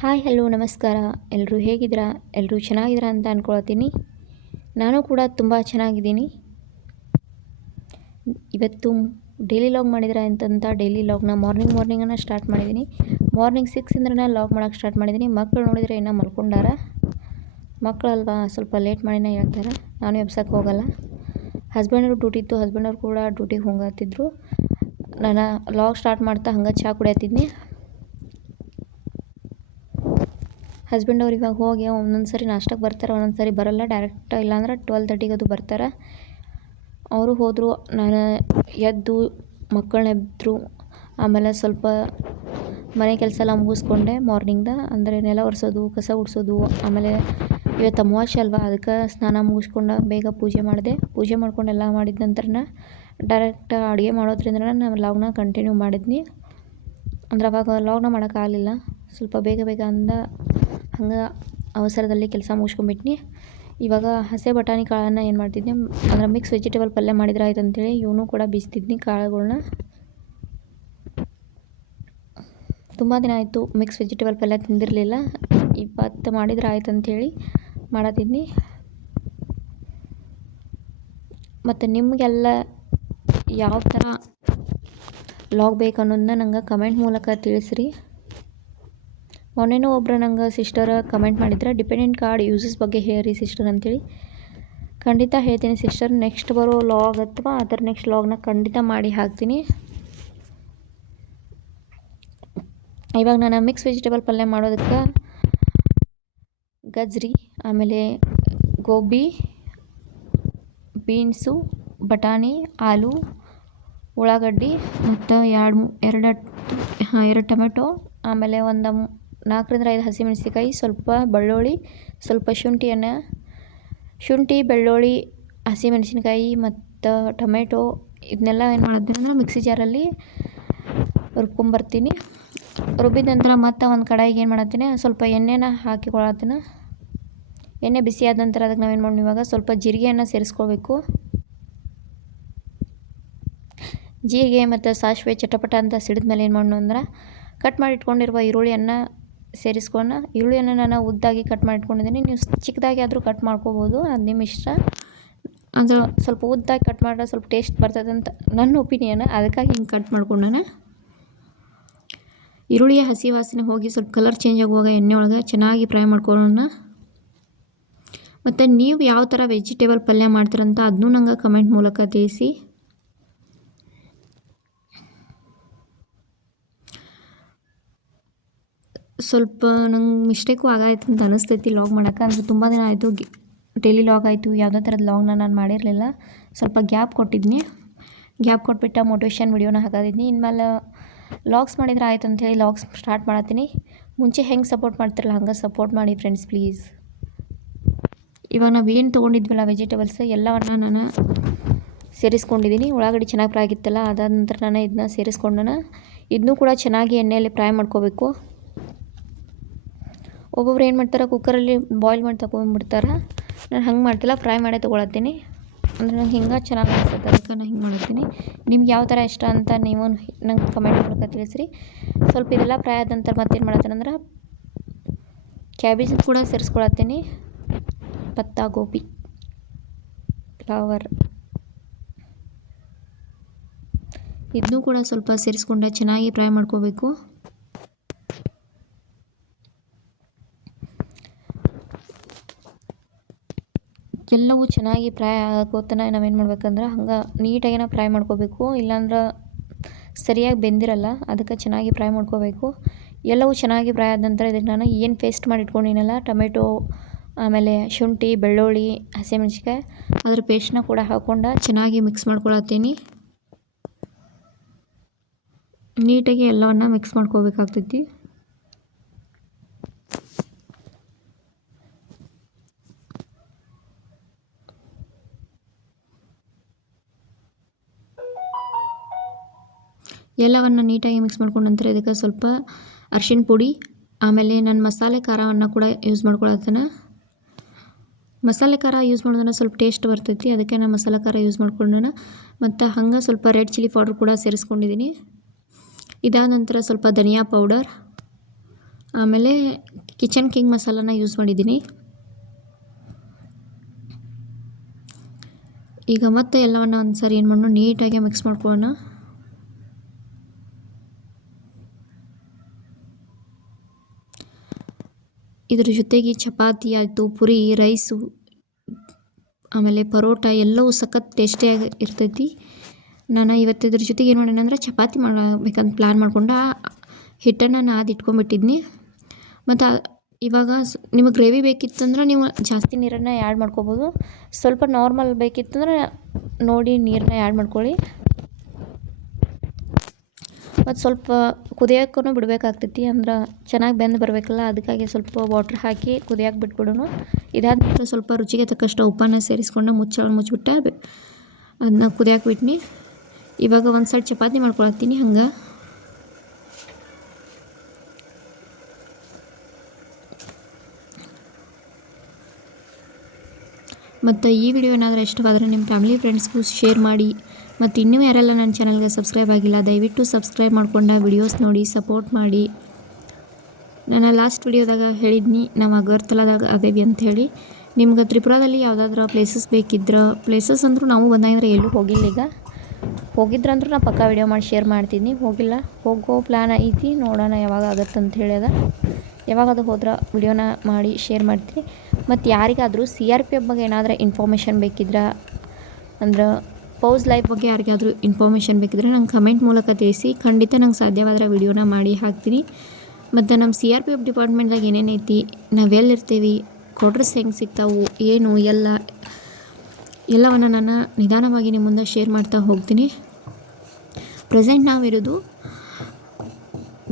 Hi hello ನಮಸ್ಕಾರ. ಎಲ್ಲರೂ ಹೇಗಿದ್ದೀರಾ? ಎಲ್ಲರೂ ಚೆನ್ನಾಗಿದ್ದೀರಾ ಅಂತ ಅಂದ್ಕೊಳ್ತೀನಿ. ನಾನು ಕೂಡ ತುಂಬ ಚೆನ್ನಾಗಿದ್ದೀನಿ. ಇವತ್ತು ಡೈಲಿ ಲಾಗ್ ಮಾಡಿದ್ದೀರಾ ಅಂತಂತ ಡೈಲಿ ಲಾಗ್ನ ಮಾರ್ನಿಂಗನ್ನು ಸ್ಟಾರ್ಟ್ ಮಾಡಿದ್ದೀನಿ. ಮಾರ್ನಿಂಗ್ 6 ಲಾಗ್ ಮಾಡೋಕ್ಕೆ ಸ್ಟಾರ್ಟ್ ಮಾಡಿದ್ದೀನಿ. ಮಕ್ಕಳು ನೋಡಿದರೆ ಇನ್ನೂ ಮಲ್ಕೊಂಡಾರ. ಮಕ್ಕಳಲ್ವಾ ಸ್ವಲ್ಪ ಲೇಟ್ ಮಾಡಿನೇ ಹೇಳ್ತಾರೆ. ನಾನು ಎಬ್ಸಕ್ಕೆ ಹೋಗಲ್ಲ. ಹಸ್ಬೆಂಡವ್ರು ಡ್ಯೂಟಿ ಇತ್ತು, ಹಸ್ಬೆಂಡವ್ರು ಕೂಡ ಡ್ಯೂಟಿಗೆ ಹೋಗತ್ತಿದ್ರು. ನಾನು ಲಾಗ್ ಸ್ಟಾರ್ಟ್ ಮಾಡ್ತಾ ಹಂಗೆ ಚಹಾ ಕುಡಿಯತ್ತಿದ್ನಿ. ಹಸ್ಬೆಂಡವ್ರು ಇವಾಗ ಹೋಗಿ ಒಂದೊಂದು ಸರಿ ನಾಷ್ಟಕ್ಕೆ ಬರ್ತಾರೆ, ಒಂದೊಂದು ಸರಿ ಬರಲ್ಲ. ಡೈರೆಕ್ಟ್ ಇಲ್ಲಾಂದ್ರೆ 12:30 ಅದು ಬರ್ತಾರೆ. ಅವರು ಹೋದರು. ನಾನು ಎದ್ದು ಮಕ್ಕಳನ್ನ ಎಬ್ಬಿದ್ರು. ಆಮೇಲೆ ಸ್ವಲ್ಪ ಮನೆ ಕೆಲಸ ಎಲ್ಲ ಮುಗಿಸ್ಕೊಂಡೆ ಮಾರ್ನಿಂಗ್ದ. ಅಂದರೆ ನೆಲ ಒರೆಸೋದು, ಕಸ ಗುಡಿಸೋದು. ಆಮೇಲೆ ಇವತ್ತು ಅಮಾವಾಸ್ಯೆ ಅಲ್ವಾ, ಅದಕ್ಕೆ ಸ್ನಾನ ಮುಗಿಸ್ಕೊಂಡು ಬೇಗ ಪೂಜೆ ಮಾಡಿದೆ. ಪೂಜೆ ಮಾಡ್ಕೊಂಡು ಎಲ್ಲ ಮಾಡಿದ ನಂತರ ಡೈರೆಕ್ಟ್ ಅಡುಗೆ ಮಾಡೋದ್ರಿಂದ ನಾನು ಲಾಗ್ನ ಕಂಟಿನ್ಯೂ ಮಾಡಿದ್ನಿ. ಅಂದ್ರೆ ಅವಾಗ ಲಾಗ್ನ ಮಾಡೋಕ್ಕಾಗಲಿಲ್ಲ. ಸ್ವಲ್ಪ ಬೇಗ ಅಂದ ಹಂಗೆ ಅವಸರದಲ್ಲಿ ಕೆಲಸ ಮುಗಿಸ್ಕೊಂಬಿಟ್ನಿ. ಇವಾಗ ಹಸೆ ಬಟಾಣಿ ಕಾಳನ್ನು ಏನು ಮಾಡ್ತಿದ್ನಿ ಅಂದ್ರೆ ಮಿಕ್ಸ್ ವೆಜಿಟೇಬಲ್ ಪಲ್ಯ ಮಾಡಿದ್ರೆ ಆಯ್ತು ಅಂತೇಳಿ ಇವನು ಕೂಡ ಬೀಸ್ತಿದ್ನಿ ಕಾಳುಗಳ್ನ. ತುಂಬ ದಿನ ಆಯಿತು ಮಿಕ್ಸ್ ವೆಜಿಟೇಬಲ್ ಪಲ್ಯ ತಿಂದಿರಲಿಲ್ಲ. ಇವತ್ತು ಮಾಡಿದ್ರೆ ಆಯ್ತು ಅಂಥೇಳಿ ಮಾಡತ್ತಿದ್ನಿ. ಮತ್ತು ನಿಮಗೆಲ್ಲ ಯಾವ ಥರ ಲಾಗ್ ಬೇಕು ಅನ್ನೋದನ್ನ ನಂಗೆ ಕಮೆಂಟ್ ಮೂಲಕ ತಿಳಿಸ್ರಿ. ಮೊನ್ನೆನೂ ಒಬ್ಬರು ನಂಗೆ ಸಿಸ್ಟರ್ ಕಮೆಂಟ್ ಮಾಡಿದ್ರೆ ಡಿಪೆಂಡೆಂಟ್ ಕಾರ್ಡ್ ಯೂಸಸ್ ಬಗ್ಗೆ ಹೇಳ್ರಿ ಸಿಸ್ಟರ್ ಅಂಥೇಳಿ. ಖಂಡಿತ ಹೇಳ್ತೀನಿ ಸಿಸ್ಟರ್. ನೆಕ್ಸ್ಟ್ ಬರೋ ಲಾಗ್ ಅಥವಾ ಅದರ ನೆಕ್ಸ್ಟ್ ಲಾಗ್ನ ಖಂಡಿತ ಮಾಡಿ ಹಾಕ್ತೀನಿ. ಇವಾಗ ನಾನು ಮಿಕ್ಸ್ ವೆಜಿಟೇಬಲ್ ಪಲ್ಯ ಮಾಡೋದಕ್ಕೆ ಗಜ್ರಿ, ಆಮೇಲೆ ಗೋಬಿ, ಬೀನ್ಸು, ಬಟಾಣಿ, ಆಲೂ, ಉಳ್ಳಾಗಡ್ಡಿ ಮತ್ತು ಎರಡು ಟೊಮೆಟೊ, ಆಮೇಲೆ ಒಂದು 4-5 ಹಸಿಮೆಣಸಿಕಾಯಿ, ಸ್ವಲ್ಪ ಬೆಳ್ಳುಳ್ಳಿ, ಸ್ವಲ್ಪ ಶುಂಠಿ, ಬೆಳ್ಳುಳ್ಳಿ, ಹಸಿಮೆಣಸಿನ್ಕಾಯಿ ಮತ್ತು ಟೊಮೆಟೊ ಇದನ್ನೆಲ್ಲ ಏನು ಮಾಡ್ತೀನಿ ಅಂದರೆ ಮಿಕ್ಸಿ ಜಾರಲ್ಲಿ ರುಬ್ಕೊಂಬರ್ತೀನಿ. ರುಬ್ಬಿದ ನಂತರ ಮತ್ತು ಒಂದು ಕಡಾಯಿಗೆ ಏನು ಮಾಡತ್ತೀನಿ ಸ್ವಲ್ಪ ಎಣ್ಣೆನ ಹಾಕಿಕೊಳ್ಳತ್ತೀನಿ. ಎಣ್ಣೆ ಬಿಸಿ ಆದ ನಂತರ ಅದಕ್ಕೆ ನಾವೇನು ಮಾಡೋಣ, ಇವಾಗ ಸ್ವಲ್ಪ ಜೀರಿಗೆಯನ್ನು ಸೇರಿಸ್ಕೊಳ್ಬೇಕು. ಜೀರಿಗೆ ಮತ್ತು ಸಾಸಿವೆ ಚಟಪಟ ಅಂತ ಸಿಡಿದ ಮೇಲೆ ಏನು ಮಾಡೋಣ ಅಂದ್ರೆ ಕಟ್ ಮಾಡಿ ಇಟ್ಕೊಂಡಿರುವ ಈರುಳ್ಳಿಯನ್ನು ಸೇರಿಸ್ಕೊಂಡು, ಈರುಳ್ಳಿಯನ್ನು ನಾನು ಉದ್ದಾಗಿ ಕಟ್ ಮಾಡಿ ಇಟ್ಕೊಂಡಿದ್ದೀನಿ. ನೀವು ಚಿಕ್ಕದಾಗಿ ಆದರೂ ಕಟ್ ಮಾಡ್ಕೋಬೋದು, ಅದು ನಿಮ್ಮ ಇಷ್ಟ. ಅದು ಸ್ವಲ್ಪ ಉದ್ದಾಗಿ ಕಟ್ ಮಾಡಿದ್ರೆ ಸ್ವಲ್ಪ ಟೇಸ್ಟ್ ಬರ್ತದೆ ಅಂತ ನನ್ನ ಒಪಿನಿಯನ್. ಅದಕ್ಕಾಗಿ ಹಿಂಗೆ ಕಟ್ ಮಾಡ್ಕೊಂಡಾನೆ. ಈರುಳ್ಳಿಯ ಹಸಿ ವಾಸನೆ ಹೋಗಿ ಸ್ವಲ್ಪ ಕಲರ್ ಚೇಂಜ್ ಆಗುವಾಗ ಎಣ್ಣೆ ಒಳಗೆ ಚೆನ್ನಾಗಿ ಫ್ರೈ ಮಾಡ್ಕೊಳ್ಳೋಣ. ಮತ್ತು ನೀವು ಯಾವ ಥರ ವೆಜಿಟೇಬಲ್ ಪಲ್ಯ ಮಾಡ್ತೀರಂತ ಅದನ್ನೂ ನಂಗೆ ಕಮೆಂಟ್ ಮೂಲಕ ತಿಳಿಸಿ. ಸ್ವಲ್ಪ ನಂಗೆ ಮಿಸ್ಟೇಕು ಆಗಾಯ್ತು ಅಂತ ಅನಿಸ್ತೈತಿ ಲಾಗ್ ಮಾಡೋಕ್ಕೆ. ಅಂದರೆ ತುಂಬ ದಿನ ಆಯಿತು ಡೈಲಿ ಲಾಗ್ ಆಯಿತು, ಯಾವುದೇ ಥರದ ಲಾಗ್ನ ನಾನು ಮಾಡಿರಲಿಲ್ಲ. ಸ್ವಲ್ಪ ಗ್ಯಾಪ್ ಕೊಟ್ಟಿದ್ನಿ. ಗ್ಯಾಪ್ ಕೊಟ್ಬಿಟ್ಟು ಮೋಟಿವೇಶನ್ ವಿಡಿಯೋನ ಹಾಕಿದ್ನಿ. ಇನ್ಮೇಲೆ ಲಾಗ್ಸ್ ಮಾಡಿದ್ರೆ ಆಯ್ತು ಅಂಥೇಳಿ ಲಾಗ್ಸ್ ಸ್ಟಾರ್ಟ್ ಮಾಡತ್ತೀನಿ. ಮುಂಚೆ ಹೆಂಗೆ ಸಪೋರ್ಟ್ ಮಾಡ್ತಿರಲ್ಲ ಹಂಗೆ ಸಪೋರ್ಟ್ ಮಾಡಿ ಫ್ರೆಂಡ್ಸ್ ಪ್ಲೀಸ್. ಇವಾಗ ನಾವು ಏನು ತೊಗೊಂಡಿದ್ವಲ್ಲ ವೆಜಿಟೇಬಲ್ಸ್ ಎಲ್ಲವನ್ನು ನಾನು ಸೇರಿಸ್ಕೊಂಡಿದ್ದೀನಿ. ಉಳ್ಳಾಗಡ್ಡಿ ಚೆನ್ನಾಗಿ ಫ್ರೈ ಆಗಿತ್ತಲ್ಲ, ಅದಾದ ನಂತರ ನಾನು ಇದನ್ನ ಸೇರಿಸ್ಕೊಂಡನ. ಇದನ್ನೂ ಕೂಡ ಚೆನ್ನಾಗಿ ಎಣ್ಣೆಯಲ್ಲಿ ಫ್ರೈ ಮಾಡ್ಕೋಬೇಕು. ಒಬ್ಬೊಬ್ರು ಏನು ಮಾಡ್ತಾರೆ ಕುಕ್ಕರಲ್ಲಿ ಬಾಯ್ಲ್ ಮಾಡಿ ತೊಗೊಂಡ್ಬಿಡ್ತಾರೆ. ನಾನು ಹಂಗೆ ಮಾಡ್ತಿಲ್ಲ, ಫ್ರೈ ಮಾಡೇ ತೊಗೊಳತ್ತೀನಿ. ಅಂದರೆ ನಂಗೆ ಹಿಂಗೆ ಚೆನ್ನಾಗಿ ಅನಿಸುತ್ತೆ, ಅದಕ್ಕೆ ನಾನು ಹಿಂಗೆ ಮಾಡ್ತೀನಿ. ನಿಮ್ಗೆ ಯಾವ ಥರ ಇಷ್ಟ ಅಂತ ನೀವು ನಂಗೆ ಕಮೆಂಟ್ ಮೂಲಕ ತಿಳಿಸ್ರಿ. ಸ್ವಲ್ಪ ಇದೆಲ್ಲ ಫ್ರೈ ಆದ ನಂತರ ಮತ್ತೇನು ಮಾಡತ್ತೀನಿ ಅಂದ್ರೆ ಕ್ಯಾಬೇಜ್ ಕೂಡ ಸೇರಿಸ್ಕೊಳತ್ತೀನಿ. ಪತ್ತಾ ಗೋಬಿ, ಫ್ಲವರ್ ಇದನ್ನೂ ಕೂಡ ಸ್ವಲ್ಪ ಸೇರಿಸ್ಕೊಂಡೆ ಚೆನ್ನಾಗಿ ಫ್ರೈ ಮಾಡ್ಕೋಬೇಕು. ಎಲ್ಲವೂ ಚೆನ್ನಾಗಿ ಫ್ರೈ ಆಗೋತನ ನಾವೇನು ಮಾಡ್ಬೇಕಂದ್ರೆ ಹಂಗೆ ನೀಟಾಗಿನ ಫ್ರೈ ಮಾಡ್ಕೋಬೇಕು, ಇಲ್ಲಾಂದ್ರೆ ಸರಿಯಾಗಿ ಬೆಂದಿರಲ್ಲ. ಅದಕ್ಕೆ ಚೆನ್ನಾಗಿ ಫ್ರೈ ಮಾಡ್ಕೋಬೇಕು. ಎಲ್ಲವೂ ಚೆನ್ನಾಗಿ ಫ್ರೈ ಆದ ನಂತರ ಇದಕ್ಕೆ ನಾನು ಏನು ಪೇಸ್ಟ್ ಮಾಡಿ ಇಟ್ಕೊಂಡಿನಲ್ಲ ಟೊಮೆಟೊ, ಆಮೇಲೆ ಶುಂಠಿ, ಬೆಳ್ಳುಳ್ಳಿ, ಹಸಿಮೆಣ್ಸಿಕಾಯಿ ಅದ್ರ ಪೇಸ್ಟ್ನ ಕೂಡ ಹಾಕ್ಕೊಂಡು ಚೆನ್ನಾಗಿ ಮಿಕ್ಸ್ ಮಾಡ್ಕೊಳತ್ತೀನಿ. ನೀಟಾಗಿ ಎಲ್ಲವನ್ನು ಮಿಕ್ಸ್ ಮಾಡ್ಕೋಬೇಕಾಗ್ತೈತಿ. ಎಲ್ಲವನ್ನು ನೀಟಾಗಿ ಮಿಕ್ಸ್ ಮಾಡ್ಕೊಂಡ ನಂತರ ಇದಕ್ಕೆ ಸ್ವಲ್ಪ ಅರಿಶಿಣ ಪುಡಿ, ಆಮೇಲೆ ನಾನು ಮಸಾಲೆ ಖಾರವನ್ನು ಕೂಡ ಯೂಸ್ ಮಾಡ್ಕೊಳತ್ತೇನೆ. ಮಸಾಲೆ ಖಾರ ಯೂಸ್ ಮಾಡೋದನ್ನ ಸ್ವಲ್ಪ ಟೇಸ್ಟ್ ಬರ್ತೈತಿ, ಅದಕ್ಕೆ ನಾನು ಮಸಾಲೆ ಖಾರ ಯೂಸ್ ಮಾಡ್ಕೊಂಡೇನೆ. ಮತ್ತು ಹಂಗೆ ಸ್ವಲ್ಪ ರೆಡ್ ಚಿಲ್ಲಿ ಪೌಡ್ರ್ ಕೂಡ ಸೇರಿಸ್ಕೊಂಡಿದ್ದೀನಿ. ಇದಾದ ನಂತರ ಸ್ವಲ್ಪ ಧನಿಯಾ ಪೌಡರ್, ಆಮೇಲೆ ಕಿಚನ್ ಕಿಂಗ್ ಮಸಾಲಾನ ಯೂಸ್ ಮಾಡಿದ್ದೀನಿ. ಈಗ ಮತ್ತೆ ಎಲ್ಲವನ್ನು ಒಂದು ಸಾರಿ ಏನು ಮಾಡೋಣ, ನೀಟಾಗಿ ಮಿಕ್ಸ್ ಮಾಡ್ಕೊಳ್ಳೋಣ. ಇದ್ರ ಜೊತೆಗೆ ಚಪಾತಿ ಆಯಿತು, ಪುರಿ, ರೈಸು, ಆಮೇಲೆ ಪರೋಟ ಎಲ್ಲವೂ ಸಖತ್ ಟೇಸ್ಟಿಯಾಗಿ ಇರ್ತೈತಿ. ನಾನು ಇವತ್ತು ಇದ್ರ ಜೊತೆಗೆ ಏನು ಮಾಡೋಣ ಅಂದರೆ ಚಪಾತಿ ಮಾಡಬೇಕಂತ ಪ್ಲ್ಯಾನ್ ಮಾಡ್ಕೊಂಡು ಹಿಟ್ಟನ್ನು ನಾದಿ ಇಟ್ಕೊಂಡ್ಬಿಟ್ಟಿದ್ನಿ. ಮತ್ತು ಇವಾಗ ನಿಮಗೆ ಗ್ರೇವಿ ಬೇಕಿತ್ತಂದ್ರೆ ನೀವು ಜಾಸ್ತಿ ನೀರನ್ನು ಆ್ಯಡ್ ಮಾಡ್ಕೋಬೋದು. ಸ್ವಲ್ಪ ನಾರ್ಮಲ್ ಬೇಕಿತ್ತಂದ್ರೆ ನೋಡಿ ನೀರನ್ನ ಆ್ಯಡ್ ಮಾಡ್ಕೊಳ್ಳಿ. ಮತ್ತು ಸ್ವಲ್ಪ ಕುದಿಯೋಕ್ಕೂ ಬಿಡಬೇಕಾಗ್ತೈತಿ, ಅಂದ್ರೆ ಚೆನ್ನಾಗಿ ಬೆಂದು ಬರಬೇಕಲ್ಲ, ಅದಕ್ಕಾಗಿ ಸ್ವಲ್ಪ ವಾಟ್ರ್ ಹಾಕಿ ಕುದಿಯೋಕೆ ಬಿಟ್ಬಿಡೋಣ. ಇದಾದ ನಂತರ ಸ್ವಲ್ಪ ರುಚಿಗೆ ತಕ್ಕಷ್ಟು ಉಪ್ಪನ್ನು ಸೇರಿಸ್ಕೊಂಡು ಮುಚ್ಚಿಬಿಟ್ಟೆ ಅದನ್ನ ಕುದಿಯೋಕೆ ಬಿಟ್ನಿ. ಇವಾಗ ಒಂದು ಸೈಡ್ ಚಪಾತಿ ಮಾಡ್ಕೊಳತ್ತೀನಿ. ಹಂಗೆ ಮತ್ತು ಈ ವಿಡಿಯೋ ಏನಾದರೂ ಇಷ್ಟವಾದರೆ ನಿಮ್ಮ ಫ್ಯಾಮಿಲಿ ಫ್ರೆಂಡ್ಸ್ಗೂ ಶೇರ್ ಮಾಡಿ. ಮತ್ತು ಇನ್ನೂ ಯಾರೆಲ್ಲ ನನ್ನ ಚಾನಲ್ಗೆ ಸಬ್ಸ್ಕ್ರೈಬ್ ಆಗಿಲ್ಲ ದಯವಿಟ್ಟು ಸಬ್ಸ್ಕ್ರೈಬ್ ಮಾಡ್ಕೊಂಡು ವಿಡಿಯೋಸ್ ನೋಡಿ ಸಪೋರ್ಟ್ ಮಾಡಿ. ನಾನು ಲಾಸ್ಟ್ ವಿಡಿಯೋದಾಗ ಹೇಳಿದ್ನಿ ನಾವು ಅಗರ್ತಲಾದಾಗ ಅದೇವಿ ಅಂಥೇಳಿ. ನಿಮ್ಗೆ ತ್ರಿಪುರಾದಲ್ಲಿ ಯಾವುದಾದ್ರೂ ಪ್ಲೇಸಸ್ ಬೇಕಿದ್ರೆ, ಪ್ಲೇಸಸ್ ಅಂದರೂ ನಾವು ಬಂದಾಗಿದ್ರೆ ಎಲ್ಲೂ ಹೋಗಿಲ್ಲ. ಈಗ ಹೋಗಿದ್ರಂದ್ರೂ ನಾನು ಪಕ್ಕ ವಿಡಿಯೋ ಮಾಡಿ ಶೇರ್ ಮಾಡ್ತೀನಿ. ಹೋಗಿಲ್ಲ, ಹೋಗೋ ಪ್ಲ್ಯಾನ್ ಐತಿ, ನೋಡೋಣ ಯಾವಾಗ ಆಗುತ್ತೆ ಅಂತ ಹೇಳ್ಯದ. ಯಾವಾಗ ಅದು ಹೋದ್ರೆ ವಿಡಿಯೋನ ಮಾಡಿ ಶೇರ್ ಮಾಡ್ತೀನಿ. ಮತ್ತು ಯಾರಿಗಾದರೂ CRPF ಬಗ್ಗೆ ಏನಾದರೂ ಇನ್ಫಾರ್ಮೇಷನ್ ಬೇಕಿದ್ರೆ, ಅಂದ್ರೆ ಪೌಸ್ ಲೈಫ್ ಬಗ್ಗೆ ಯಾರಿಗಾದರೂ ಇನ್ಫಾರ್ಮೇಷನ್ ಬೇಕಿದ್ರೆ ನಂಗೆ ಕಮೆಂಟ್ ಮೂಲಕ ತಿಳಿಸಿ. ಖಂಡಿತ ನಂಗೆ ಸಾಧ್ಯವಾದರೆ ವಿಡಿಯೋನ ಮಾಡಿ ಹಾಕ್ತೀನಿ. ಮತ್ತು ನಮ್ಮ CRPF ಡಿಪಾರ್ಟ್ಮೆಂಟ್ದಾಗ ಏನೇನೈತಿ, ನಾವೆಲ್ಲಿರ್ತೀವಿ, ಕ್ವಾರ್ಟರ್ಸ್ ಹೆಂಗೆ ಸಿಗ್ತಾವು, ಏನು ಎಲ್ಲವನ್ನು ನಾನು ನಿಧಾನವಾಗಿ ನಿಮ್ಮ ಮುಂದೆ ಶೇರ್ ಮಾಡ್ತಾ ಹೋಗ್ತೀನಿ. ಪ್ರೆಸೆಂಟ್ ನಾವಿರೋದು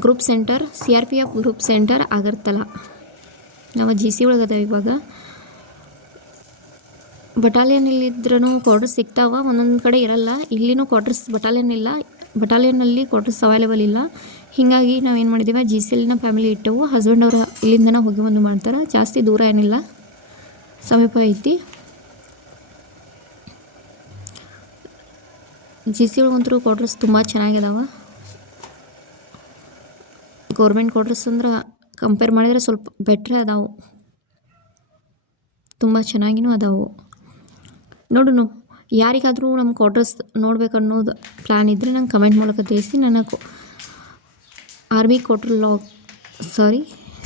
group centre, CRPF group centre Agartala. ನಾವು GC ಒಳಗದಾವೆ. ಇವಾಗ ಬಟಾಲಿಯನ್ನಲ್ಲಿದ್ರೂ ಕ್ವಾರ್ಟರ್ಸ್ ಸಿಗ್ತಾವೆ, ಒಂದೊಂದು ಕಡೆ ಇರಲ್ಲ. ಇಲ್ಲಿನೂ ಕ್ವಾರ್ಟರ್ಸ್ ಬಟಾಲಿಯನ್ನಲ್ಲಿ ಕ್ವಾರ್ಟರ್ಸ್ ಅವೈಲೇಬಲ್ ಇಲ್ಲ. ಹೀಗಾಗಿ ನಾವೇನು ಮಾಡಿದ್ದೀವಿ, GCLನ ಫ್ಯಾಮಿಲಿ ಇಟ್ಟೆವು. ಹಸ್ಬೆಂಡ್ ಅವರು ಇಲ್ಲಿಂದನೇ ಹೋಗಿ ಬಂದು ಮಾಡ್ತಾರೆ. ಜಾಸ್ತಿ ದೂರ ಏನಿಲ್ಲ, ಸಮೀಪ ಐತಿ. GC ಒಳಗಂತೂ ಕ್ವಾರ್ಟರ್ಸ್ ತುಂಬ ಚೆನ್ನಾಗಿದಾವೆ. ಗೌರ್ಮೆಂಟ್ ಕ್ವಾರ್ಟರ್ಸ್ ಅಂದ್ರೆ ಕಂಪೇರ್ ಮಾಡಿದರೆ ಸ್ವಲ್ಪ ಬೆಟ್ರೇ ಅದಾವು, ತುಂಬ ಚೆನ್ನಾಗಿನೂ ಅದಾವು. ನೋಡೋಣ, ಯಾರಿಗಾದರೂ ನಮ್ಮ ಕ್ವಾರ್ಟರ್ಸ್ ನೋಡ್ಬೇಕು ಅನ್ನೋದು ಪ್ಲ್ಯಾನ್ ಇದ್ದರೆ ನಂಗೆ ಕಮೆಂಟ್ ಮೂಲಕ ತಿಳಿಸಿ. ನನಗೆ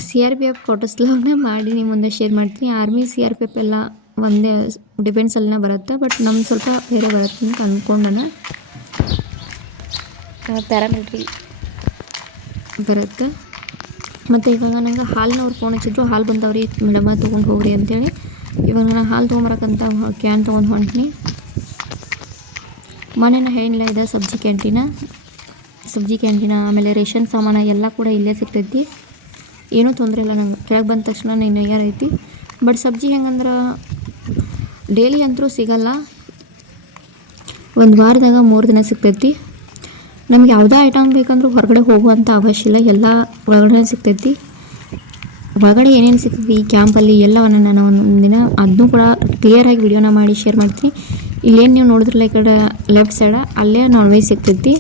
CRPF ಕ್ವಾರ್ಟರ್ಸ್ ಲಾಗ್ನ ಮಾಡಿ ನಿಮ್ಮ ಮುಂದೆ ಶೇರ್ ಮಾಡ್ತೀನಿ. ಆರ್ಮಿ CRPF ಎಲ್ಲ ಒಂದೇ ಡಿಫೆನ್ಸಲ್ಲಿನೇ ಬರುತ್ತೆ, ಬಟ್ ನಮ್ಮ ಸ್ವಲ್ಪ ಬೇರೆ ಬರುತ್ತೆ ಅಂತ ಅಂದ್ಕೊಂಡನ. ಪ್ಯಾರಾಮಿಲಿಟ್ರಿ ಬರುತ್ತೆ. ಮತ್ತು ಇವಾಗ ನಂಗೆ ಹಾಲಿನವ್ರು ಫೋನ್ ಹಚ್ಚಿದ್ರು, ಹಾಲು ಬಂದವ್ರಿ ಮೇಡಮ ತೊಗೊಂಡು ಹೋಗ್ರಿ ಅಂತೇಳಿ. ಇವಾಗ ನಾನು ಹಾಲು ತೊಗೊಂಬರಕ್ಕಂತ ಕ್ಯಾನ್ ತೊಗೊಂಡು ಹೊಂಟ್ನಿ. ಮನೇನ ಏನಿಲ್ಲ, ಇದೆ ಸಬ್ಜಿ ಕ್ಯಾಂಟೀನ, ಆಮೇಲೆ ರೇಷನ್ ಸಾಮಾನು ಎಲ್ಲ ಕೂಡ ಇಲ್ಲೇ ಸಿಗ್ತೈತಿ. ಏನೂ ತೊಂದರೆ ಇಲ್ಲ ನಂಗೆ. ಕೆಳಗೆ ಬಂದ ತಕ್ಷಣ ನಿಯರ್ ಐತಿ. ಬಟ್ ಸಬ್ಜಿ ಹೆಂಗಂದ್ರೆ ಡೈಲಿ ಅಂತೂ ಸಿಗಲ್ಲ, ಒಂದು ವಾರದಾಗ 3 ದಿನ ಸಿಗ್ತೈತಿ. ನಮ್ಗೆ ಯಾವುದೇ ಐಟಮ್ ಬೇಕಂದ್ರೂ ಹೊರಗಡೆ ಹೋಗುವಂಥ ಅವಶ್ಯ ಇಲ್ಲ, ಎಲ್ಲ ಒಳಗಡೆ ಸಿಗ್ತೈತಿ. ಒಳಗಡೆ ಏನೇನು ಸಿಗ್ತೈತಿ ಈ ಕ್ಯಾಂಪಲ್ಲಿ ಎಲ್ಲವನ್ನು ನಾನು ಒಂದಿನ ಅದನ್ನೂ ಕೂಡ ಕ್ಲಿಯರಾಗಿ ವಿಡಿಯೋನ ಮಾಡಿ ಶೇರ್ ಮಾಡ್ತೀನಿ. ಇಲ್ಲೇನು ನೀವು ನೋಡಿದ್ರಲ್ಲ ಈ ಕಡೆ ಲೆಫ್ಟ್ ಸೈಡ, ಅಲ್ಲೇ ನಾನ್ ವೆಜ್ ಸಿಗ್ತೈತಿ,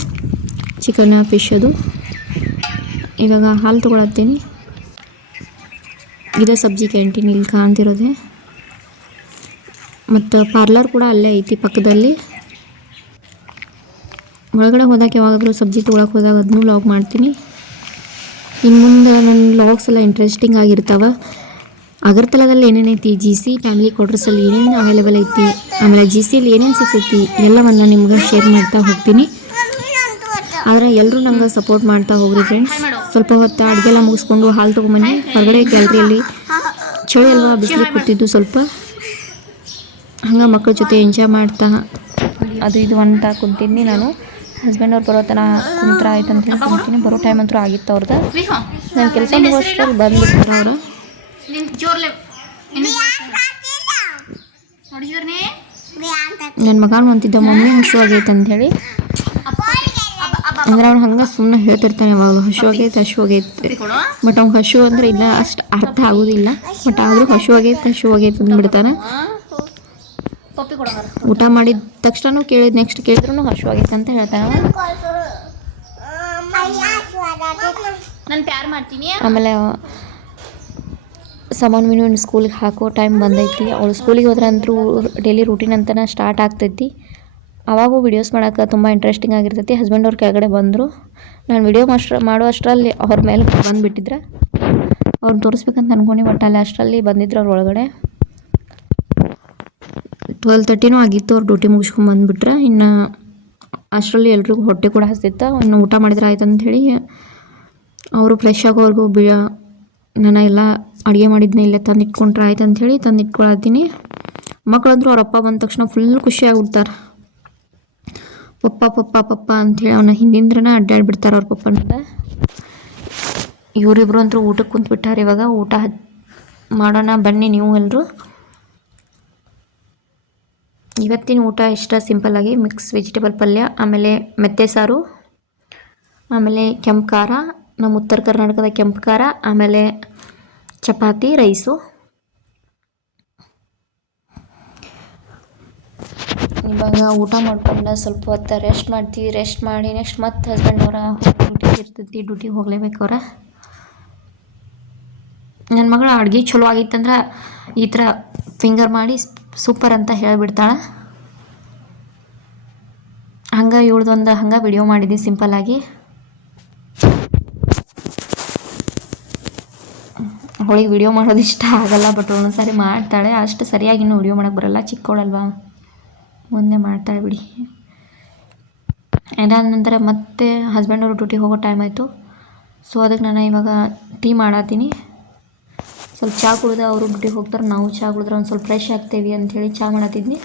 ಚಿಕನ್, ಫಿಶ್ ಅದು. ಇವಾಗ ಹಾಲು ತೊಗೊಳತ್ತೀನಿ. ಇದೇ ಸಬ್ಜಿ ಕ್ಯಾಂಟೀನ್ ಇಲ್ಲಿ ಕಾಣ್ತಿರೋದೆ. ಮತ್ತು ಪಾರ್ಲರ್ ಕೂಡ ಅಲ್ಲೇ ಐತಿ ಪಕ್ಕದಲ್ಲಿ. ಒಳಗಡೆ ಹೋದಾಗ ಯಾವಾಗಾದರೂ ಸಬ್ಜಿ ತೊಗೊಳಕ್ಕೆ ಹೋದಾಗ ಅದನ್ನೂ ಲಾಗ್ ಮಾಡ್ತೀನಿ. ಇನ್ನು ಮುಂದೆ ನನ್ನ ಲಾಗ್ಸ್ ಎಲ್ಲ ಇಂಟ್ರೆಸ್ಟಿಂಗ್ ಆಗಿರ್ತಾವೆ. ಅಗರ್ತಲಾದಲ್ಲಿ ಏನೇನೈತಿ, GC ಫ್ಯಾಮಿಲಿ ಕ್ವಾರ್ಟರ್ಸಲ್ಲಿ ಏನೇನು ಅವೈಲೇಬಲ್ ಐತಿ, ಆಮೇಲೆ GCಯಲ್ಲಿ ಏನೇನು ಸಿಗ್ತೈತಿ ಎಲ್ಲವನ್ನು ನಿಮ್ಗೆ ಶೇರ್ ಮಾಡ್ತಾ ಹೋಗ್ತೀನಿ. ಆದರೆ ಎಲ್ಲರೂ ನಂಗೆ ಸಪೋರ್ಟ್ ಮಾಡ್ತಾ ಹೋಗ್ರಿ ಫ್ರೆಂಡ್ಸ್. ಸ್ವಲ್ಪ ಹೊತ್ತು ಅಡುಗೆ ಎಲ್ಲ ಮುಗಿಸ್ಕೊಂಡು ಹಾಲು ತೊಗೊಂಬನ್ನಿ. ಹೊರಗಡೆ ಗ್ಯಾಲ್ರಿಯಲ್ಲಿ ಚಳಿ ಅಲ್ವಾ, ಬಿಸಿಲಿಗೆ ಕೂತಿದ್ದು ಸ್ವಲ್ಪ ಹಂಗೆ ಮಕ್ಕಳ ಜೊತೆ ಎಂಜಾಯ್ ಮಾಡ್ತಾ ಅದು ಇದು ಅಂತ ಕುಂತಿದ್ನಿ. ನಾನು ಹಸ್ಬೆಂಡ್ ಅವ್ರು ಬರೋ ತನ ಕುಂತ್ರ ಆಯ್ತು ಅಂತ ಹೇಳಿ ಕುಂತೀನಿ. ಬರೋ ಟೈಮ್ ಅಂತೂ ಆಗಿತ್ತು ಅವ್ರದ್ದು. ನಾನು ಕೆಲಸ ಮುಗಿಸ್ಕೊಂಡು ಬಂದ್ಬಿಟ್ರು ಅವರು. ನನ್ನ ಮಗನ ಅಂತಿದ್ದ ಮಮ್ಮಿ ಹಸು ಆಗೈತೆ ಅಂಥೇಳಿ. ಅಂದ್ರೆ ಅವ್ನು ಹಂಗೆ ಸುಮ್ಮನೆ ಹೇಳ್ತಿರ್ತಾನೆ ಯಾವಾಗಲೂ ಹಸು ಆಗೈತೆ. ಬಟ್ ಅವ್ನು ಹಸು ಅಂದರೆ ಇಲ್ಲ ಅಷ್ಟು ಅರ್ಥ ಆಗೋದಿಲ್ಲ. ಬಟ್ ಆದರೂ ಹಸು ಆಗೈತೆ ಅಂದ್ಬಿಡ್ತಾನೆ. ಊಟ ಮಾಡಿದ ತಕ್ಷಣ ನೆಕ್ಸ್ಟ್ ಕೇಳಿದ್ರು ಹಸು ಆಗೈತೆ ಅಂತ ಹೇಳ್ತಾನೆ. ನಾನು ಪ್ಯಾರ್ ಮಾಡ್ತೀನಿ. ಆಮೇಲೆ ಸಾಮಾನು ಮೀನು ಸ್ಕೂಲಿಗೆ ಹಾಕೋ ಟೈಮ್ ಬಂದೈತಿ. ಅವಳು ಸ್ಕೂಲಿಗೆ ಹೋದ್ರೆ ಅಂತೂ ಡೈಲಿ ರೂಟೀನ್ ಅಂತಲೇ ಸ್ಟಾರ್ಟ್ ಆಗ್ತೈತಿ. ಅವಾಗೂ ವೀಡಿಯೋಸ್ ಮಾಡೋಕೆ ತುಂಬ ಇಂಟ್ರೆಸ್ಟಿಂಗ್ ಆಗಿರ್ತೈತಿ. ಹಸ್ಬೆಂಡ್ ಅವ್ರ ಕೆಳಗಡೆ ಬಂದರು. ನಾನು ವೀಡಿಯೋ ಮಾಡೋ ಅಷ್ಟರಲ್ಲಿ ಅವ್ರ ಮೇಲೆ ಬಂದುಬಿಟ್ಟಿದ್ರೆ ಅವ್ರು ತೋರಿಸ್ಬೇಕಂತ ಅಂದ್ಕೊಂಡು ಒಟ್ಟಲ್ಲಿ ಅಷ್ಟರಲ್ಲಿ ಬಂದಿದ್ರು ಅವ್ರ ಒಳಗಡೆ. 12:30 ಆಗಿತ್ತು. ಅವ್ರು ಡ್ಯೂಟಿ ಮುಗಿಸ್ಕೊಂಡು ಬಂದುಬಿಟ್ರೆ ಇನ್ನು ಅಷ್ಟರಲ್ಲಿ ಎಲ್ರಿಗೂ ಹೊಟ್ಟೆ ಕೂಡ ಹಸ್ತಿತ್ತು. ಇನ್ನು ಊಟ ಮಾಡಿದ್ರೆ ಆಯ್ತು ಅಂಥೇಳಿ ಅವರು ಫ್ರೆಶ್ ಆಗೋವರೆಗೂ ನಾನು ಎಲ್ಲ ಅಡುಗೆ ಮಾಡಿದ್ನ ಇಲ್ಲೇ ತಂದು ಇಟ್ಕೊಂಡ್ರೆ ಆಯ್ತು ಅಂಥೇಳಿ ತಂದು ಇಟ್ಕೊಳತ್ತೀನಿ. ಮಕ್ಕಳಂದ್ರೂ ಅವ್ರ ಅಪ್ಪ ಬಂದ ತಕ್ಷಣ ಫುಲ್ ಖುಷಿಯಾಗ್ಬಿಡ್ತಾರೆ. ಪಪ್ಪ ಪಪ್ಪ ಪಪ್ಪ ಅಂಥೇಳಿ ಅವನ ಹಿಂದಿಂದ್ರನೇ ಅಡ್ಡಾಡ್ಬಿಡ್ತಾರೆ ಅವ್ರ ಪಪ್ಪನಿಂದ. ಇವರಿಬ್ರು ಅಂತೂ ಊಟಕ್ಕೆ ಕುಂತ್ಬಿಟ್ಟಾರೆ. ಇವಾಗ ಊಟ ಮಾಡೋಣ ಬನ್ನಿ ನೀವು ಎಲ್ಲರೂ. ಇವತ್ತಿನ ಊಟ ಇಷ್ಟ ಸಿಂಪಲ್ಲಾಗಿ ಮಿಕ್ಸ್ ವೆಜಿಟೇಬಲ್ ಪಲ್ಯ, ಆಮೇಲೆ ಮೆತ್ತೆ ಸಾರು, ಆಮೇಲೆ ಕೆಂಪು ಖಾರ, ನಮ್ಮ ಉತ್ತರ ಕರ್ನಾಟಕದ ಕೆಂಪು ಖಾರ, ಆಮೇಲೆ ಚಪಾತಿ, ರೈಸು. ಇವಾಗ ಊಟ ಮಾಡ್ಕೊಂಡು ಸ್ವಲ್ಪ ಹೊತ್ತು ರೆಸ್ಟ್ ಮಾಡ್ತೀವಿ. ರೆಸ್ಟ್ ಮಾಡಿ ನೆಕ್ಸ್ಟ್ ಮತ್ತೆ ಹಸ್ಬೆಂಡ್ ಅವರ ಡ್ಯೂಟಿಗೆ ಇರ್ತೈತಿ. ಡ್ಯೂಟಿಗೆ ಹೋಗ್ಲೇಬೇಕು ಅವ್ರ. ನನ್ನ ಮಗಳು ಅಡುಗೆ ಚಲೋ ಆಗಿತ್ತಂದ್ರೆ ಈ ಥರ ಫಿಂಗರ್ ಮಾಡಿ ಸೂಪರ್ ಅಂತ ಹೇಳಿಬಿಡ್ತಾಳೆ. ಹಂಗೆ ಇವಳ್ದೊಂದು ಹಂಗೆ ವಿಡಿಯೋ ಮಾಡಿದ್ವಿ ಸಿಂಪಲ್ಲಾಗಿ. ಅವಳಿಗೆ ವಿಡಿಯೋ ಮಾಡೋದು ಇಷ್ಟ ಆಗಲ್ಲ, ಬಟ್ ಒಂದೊಂದು ಸಾರಿ ಮಾಡ್ತಾಳೆ. ಅಷ್ಟು ಸರಿಯಾಗಿ ಇನ್ನೂ ವಿಡಿಯೋ ಮಾಡೋಕ್ಕೆ ಬರೋಲ್ಲ, ಚಿಕ್ಕವಳಲ್ವಾ, ಮುಂದೆ ಮಾಡ್ತಾಳೆ ಬಿಡಿ. ಇದಾದ ನಂತರ ಮತ್ತೆ ಹಸ್ಬೆಂಡ್ ಅವರು ಡ್ಯೂಟಿಗೆ ಹೋಗೋ ಟೈಮ್ ಆಯಿತು. ಸೊ ಅದಕ್ಕೆ ನಾನು ಇವಾಗ ಟೀ ಮಾಡತ್ತೀನಿ. ಸ್ವಲ್ಪ ಚಹಾ ಕುಡಿದ್ರೆ ಅವರು ಡ್ಯೂಟಿಗೆ ಹೋಗ್ತಾರೆ, ನಾವು ಚಹಾ ಕುಡಿದ್ರೆ ಒಂದು ಸ್ವಲ್ಪ ಫ್ರೆಶ್ ಆಗ್ತೇವೆ ಅಂಥೇಳಿ ಚಹಾ ಮಾಡತ್ತಿದ್ನಿ.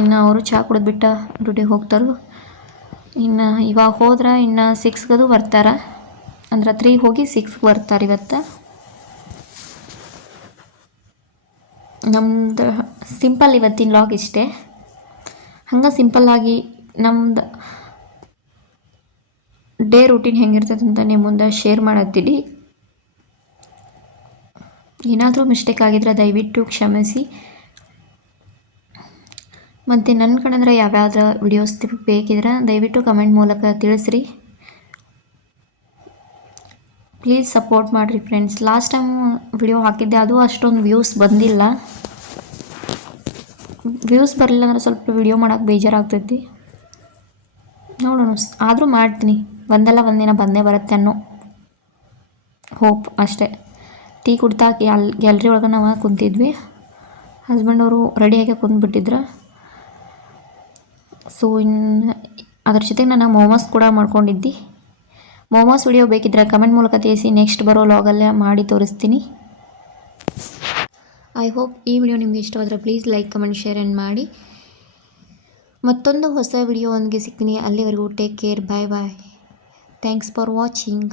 ಇನ್ನು ಅವರು ಚಹಾ ಕುಡಿದ್ಬಿಟ್ಟು ಡ್ಯೂಟಿಗೆ ಹೋಗ್ತಾರೆ. ಇನ್ನು ಇವಾಗ ಹೋದ್ರೆ ಇನ್ನು 6 ಬರ್ತಾರೆ. ಅಂದ್ರೆ 3 ಹೋಗಿ 6 ಬರ್ತಾರೆ ಇವತ್ತು. ನಮ್ಮದು ಸಿಂಪಲ್ ಇವತ್ತಿನ ಲಾಗ್ ಇಷ್ಟೇ. ಹಂಗೆ ಸಿಂಪಲ್ಲಾಗಿ ನಮ್ದು ಡೇ ರೂಟೀನ್ ಹೆಂಗಿರ್ತದೆ ಅಂತ ನಿಮ್ಮ ಮುಂದೆ ಶೇರ್ ಮಾಡತ್ತೀನಿ. ಏನಾದರೂ ಮಿಸ್ಟೇಕ್ ಆಗಿದ್ರೆ ದಯವಿಟ್ಟು ಕ್ಷಮಿಸಿ. ಮತ್ತು ನನ್ನ ಕಡೆಂದ್ರೆ ಯಾವ್ಯಾವ್ದು ವಿಡಿಯೋಸ್ ಬೇಕಿದ್ರೆ ದಯವಿಟ್ಟು ಕಮೆಂಟ್ ಮೂಲಕ ತಿಳಿಸ್ರಿ. ಪ್ಲೀಸ್ ಸಪೋರ್ಟ್ ಮಾಡಿರಿ ಫ್ರೆಂಡ್ಸ್. ಲಾಸ್ಟ್ ಟೈಮ್ ವಿಡಿಯೋ ಹಾಕಿದ್ದೆ, ಅದು ಅಷ್ಟೊಂದು ವ್ಯೂಸ್ ಬಂದಿಲ್ಲ. ವ್ಯೂಸ್ ಬರಲಿಲ್ಲ ಅಂದ್ರೆ ಸ್ವಲ್ಪ ವಿಡಿಯೋ ಮಾಡೋಕ್ಕೆ ಬೇಜಾರಾಗ್ತೈತಿ. ನೋಡೋಣ, ಆದರೂ ಮಾಡ್ತೀನಿ. ಒಂದಲ್ಲ ಒಂದಿನ ಬಂದೇ ಬರುತ್ತೆ ಅನ್ನೋ ಹೋಪ್ ಅಷ್ಟೇ. ಟೀ ಕುಡ್ತಾ ಗ್ಯಾಲ್ರಿ ಒಳಗೆ ನಾವು ಕುಂತಿದ್ವಿ. ಹಸ್ಬೆಂಡ್ ಅವರು ರೆಡಿಯಾಗಿ ಕುಂತ್ಬಿಟ್ಟಿದ್ರು. ಸೊ ಇನ್ನು ಅದ್ರ ಜೊತೆಗೆ ನಾನು ಮೋಮೋಸ್ ಕೂಡ ಮಾಡ್ಕೊಂಡಿದ್ದೆ. ಮೋಮೋಸ್ ವಿಡಿಯೋ ಬೇಕಿದ್ರೆ ಕಮೆಂಟ್ ಮೂಲಕ ತಿಳಿಸಿ. ನೆಕ್ಸ್ಟ್ ಬರೋ ಲಾಗಲ್ಲೇ ಮಾಡಿ ತೋರಿಸ್ತೀನಿ. ಐ ಹೋಪ್ ಈ ವಿಡಿಯೋ ನಿಮಗೆ ಇಷ್ಟವಾದರೆ please like, comment, share and ಮಾಡಿ. ಮತ್ತೊಂದು ಹೊಸ ವಿಡಿಯೋ ಒಂದಿಗೆ ಸಿಗ್ತೀನಿ. ಅಲ್ಲಿವರೆಗೂ take care, bye bye. Thanks for watching.